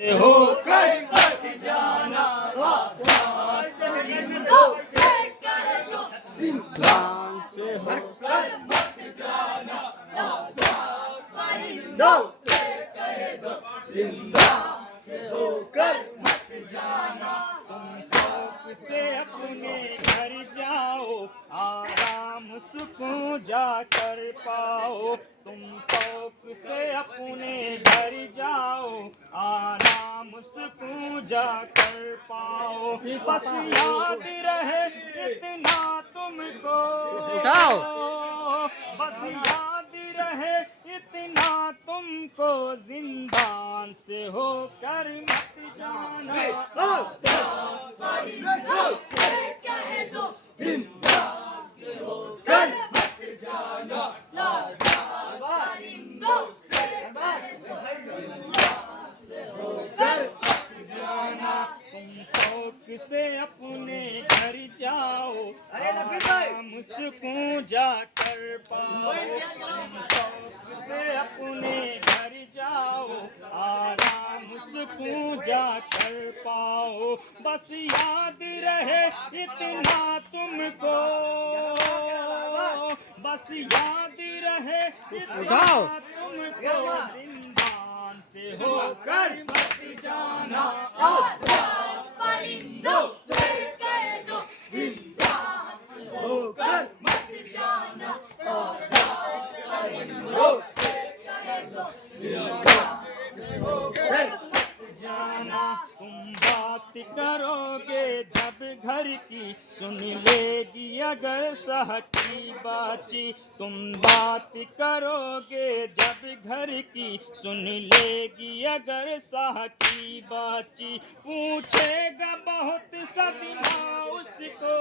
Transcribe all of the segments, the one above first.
होकर मत जाना, परिंदों से कह दो, ध्यान से होकर मत जाना, परिंदों से कह दो, ध्यान से होकर मत जाना। तुम शौक से अपने घर जाओ, आराम सुकून जाकर पाओ। तुम शौक से अपने घर जाओ, आराम सुकून जाकर पाओ। बस याद रहे इतना तुमको, बस याद रहे इतना तुमको, जिंदान से होकर मत जाना। परिंदों से कह दो, ध्यान से होकर मत जाना, परिंदों से कह दो, ध्यान से होकर मत जाना। तुम शौक से अपने घर जाओ, आराम सुकून जाकर पाओ। तुम शौक से अपने घर जाओ, आराम सुकून जाकर पाओ। बस याद रहे इतना तुमको, बस याद रहे इतना तुमको, जिंदान से होकर मत जाना। परिंदों से कह दो, ध्यान से होकर मत जाना, परिंदों से कह दो, ध्यान से होकर मत जाना। तुम बात करोगे जब घर की, सुन लेगी अगर सहकी बाची। तुम बात करोगे जब घर की, सुन लेगी अगर सहकी बाची। पूछेगा बहुत सदमा उसको,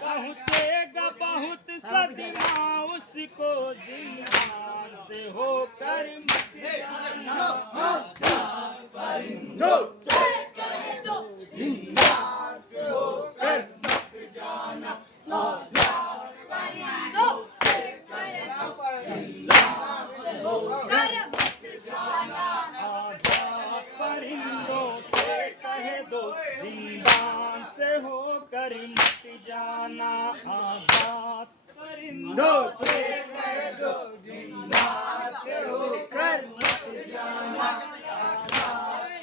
पहुँचेगा बहुत सदमा उसको, जिंदान से होकर मत जाना। परिंदों से कह दो, ध्यान से होकर मत जाना, परिंदों से कह दो, ध्यान से होकर मत जाना। परिंदों से कह दो, जिंदान से होकर मत जाना। आजाद परिंदों से कह दो, ध्यान से होकर मत जाना,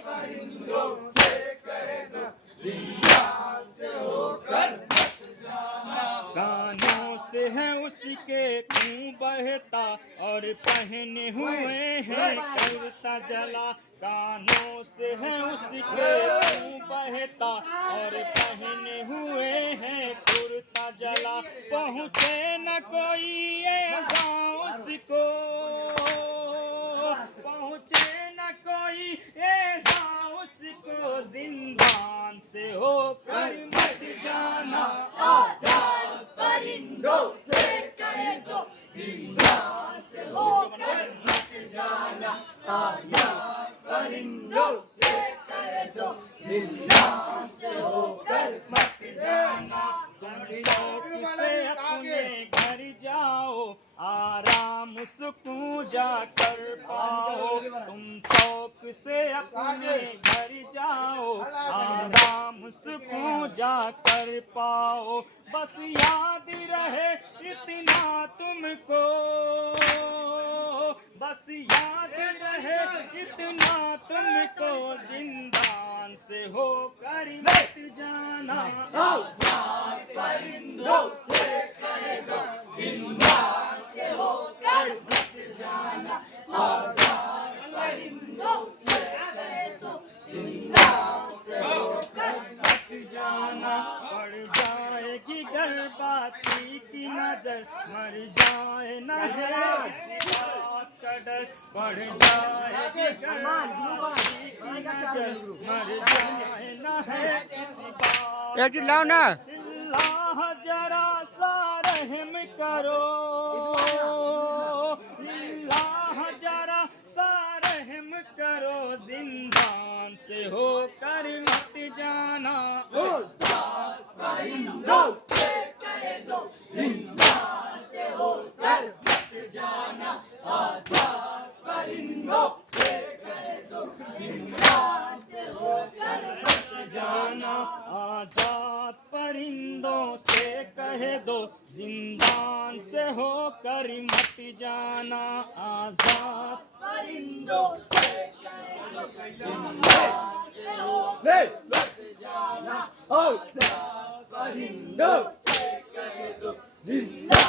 परिंदों से कह दो, ध्यान से होकर मत जाना। कानों से है उसके खून बहता, और पहने हुए हैं कुर्ता जला। कानों से है उसके खून बहता, और पहने हुए हैं कुर्ता जला। पहुँचे न कोई ऐसा उसको, पहुँचे न कोई ऐसा उसको, जिंदान से होकर मत जाना। परिंदों से कह दो, ध्यान से होकर मत जाना, परिंदों से कह दो, ध्यान से होकर मत जाना। तुम शौक से अपने घर जाओ, आराम सुकून जाकर पाओ। तुम शौक से अपने घर जाओ, आराम सुकून जाकर पाओ। बस याद रहे इतना तुमको, बस याद रहे इतना तुमको, जिंदान से होकर मत जाना। परिंदों से कह दो, ध्यान से होकर मत जाना, परिंदों से कह दो, ध्यान से होकर मत जाना। पड़ जाएगी गर्भवती की नजर, मर जाए न है किसी बात का डर। पड़ जाएगी गर्भवती की नजर, मर जाए न है किसी बात लाओ ना। अल्लाह जरा सा रहम करो, अल्लाह जरा सा रहम करो, जिंदान से होकर मत जाना। परिंदों से कह दो, ध्यान से होकर मत जाना, परिंदों से कह दो, कह दो जिंदान से होकर मत जाना आजाद। परिंदों से कह दो जिंदान से होकर मत जाना आजाद। परिंदों से कह दो जिंदान